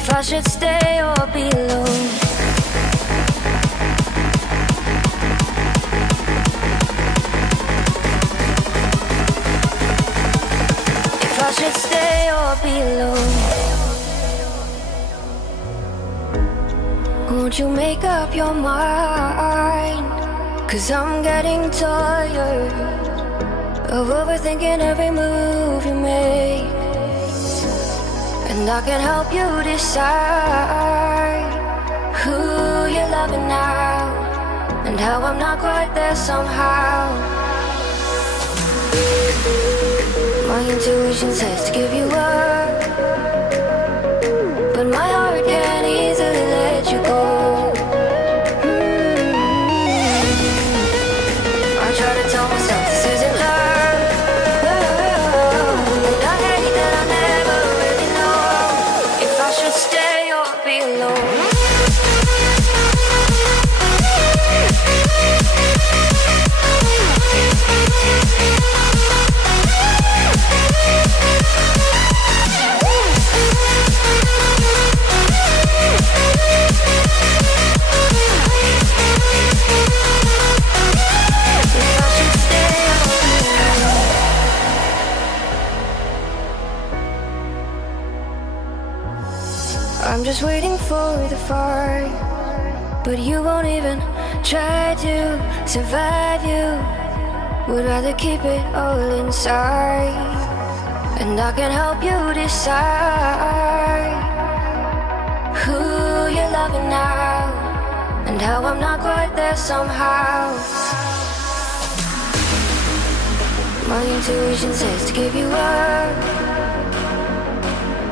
If I should stay or be alone. If I should stay or be alone. Won't you make up your mind? 'Cause I'm getting tired of overthinking every move you make. And I can help you decide who you're loving now, and how I'm not quite there somehow. My intuition says to give you up, but my heart can't easily let you go. I try to tell myself this isn't love, and I hate that I never really know if I should stay or be alone. I'm just waiting for the fight, but you won't even try to survive. You would rather keep it all inside, and I can help you decide who you're loving now, and how I'm not quite there somehow. My intuition says to give you up,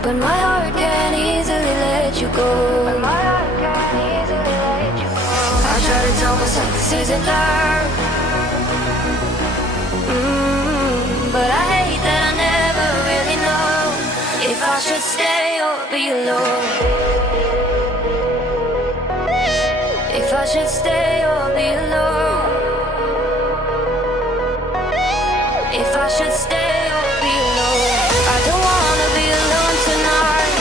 but my heart can't easily let you go. I try to tell myself this isn't love, but I hate that I never really know if I should stay or be alone. If I should stay or be alone. If I should stay or be alone. I don't wanna be alone tonight.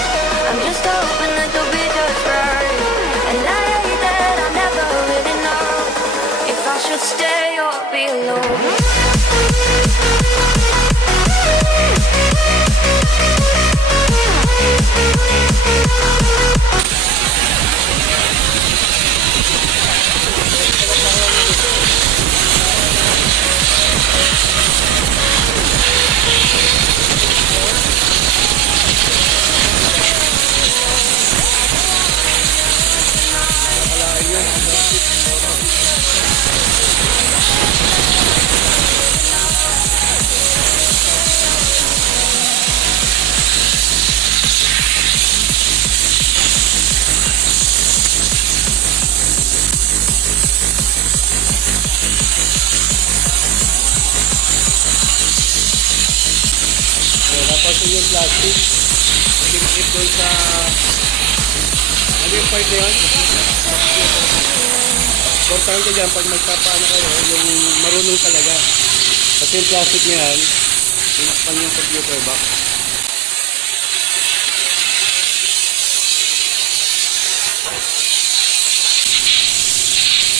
I'm just hoping that you'll be just right. And I hate that I never really know if I should stay or be alone. Tapos yung plastic, pinakit doon sa, ano yung part na yun? Importante dyan, pag magpapaano kayo, yung marunong talaga. Kasi yung plastic na yan, pinakpan yung computer box.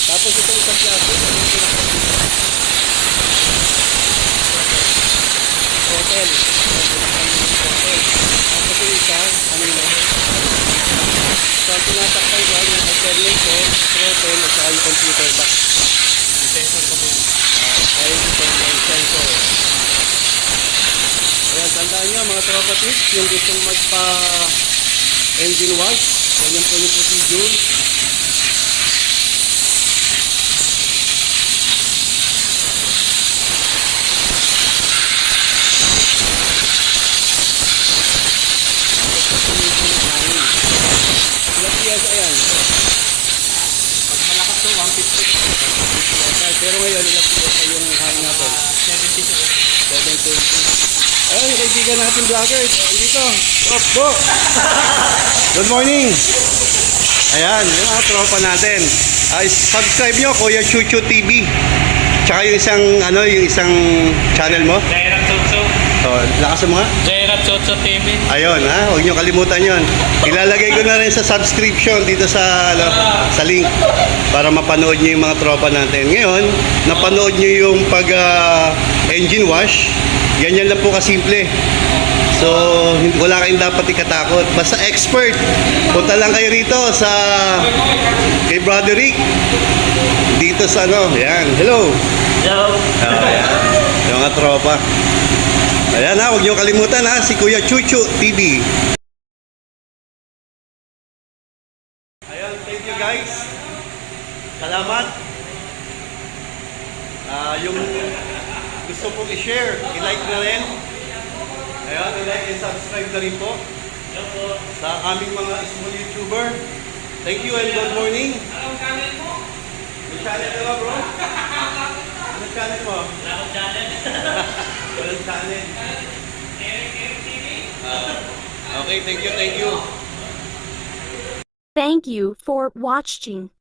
Tapos itong isang plastic, yung pinakpan dito. Hotel. Tapos yung isa, ano yun? So, ang tinatakpan dyan, yung alternator, throttle, at saka yung computer box. Yung sensor pa mo. Ayun yung sensor. Ayan, tandaan nyo mga kapatid, yung gustong magpa-engine wash, ganyan po yung procedure. ayan. Pag malakas to, 150. Pero ngayon, ilang PSI yung hangin natin? 70 to 720. Ayun, yung kaibigan natin vlogger. Dito. Bo. Good morning. Ayan, yung mga tropa natin. Subscribe nyo, Kuya ChuChu TV. Tsaka yung isang channel mo. Jairap ChuChu. Lakas mo nga. Jairap ChuChu TV. Ayun, huwag nyo kalimutan yon. Ilalagay ko na rin sa subscription dito sa link para mapanood nyo yung mga tropa natin. Ngayon, napanood nyo yung engine wash. Ganyan lang po kasimple. So, wala kayong dapat ikatakot. Basta expert. Punta lang kayo rito kay Brother Rick. Dito sa yan. Hello. Hello. Ayan. Yung mga tropa. Ayan huwag niyo kalimutan si Kuya ChuChu TV. Ayan, thank you guys. Salamat. Yung gusto pong i-share, i-like na rin. Ayan, i-like and subscribe na rin po sa aming mga small YouTuber. Thank you and good morning. Anong channel mo? May channel ka ba, bro? Anong channel mo? Anong channel? Walang channel. Eric TV. Okay, thank you, thank you. Thank you for watching.